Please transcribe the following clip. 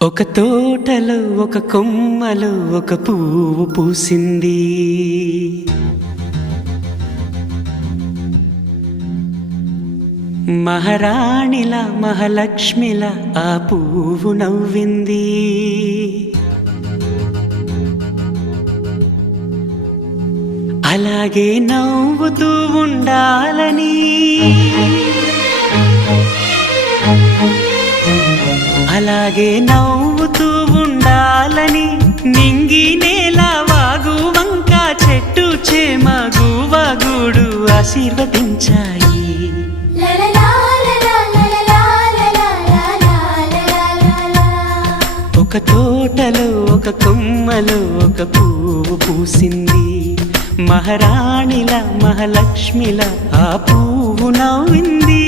ఒక తోటలో ఒక కొమ్మలో ఒక పువ్వు పూసింది. మహారాణిలా మహాలక్ష్మిలా ఆ పువ్వు నవ్వింది. అలాగే నవ్వుతూ ఉండాలని, అలాగే నవ్వుతూ ఉండాలని నింగి నేల వాగు వంక చెట్టు చేమ గువగూడు ఆశీర్వదించాయి. ఒక తోటలో ఒక కొమ్మలో ఒక పువ్వు పూసింది. మహారాణిలా మహాలక్ష్మిలా ఆ పువ్వు నవ్వింది.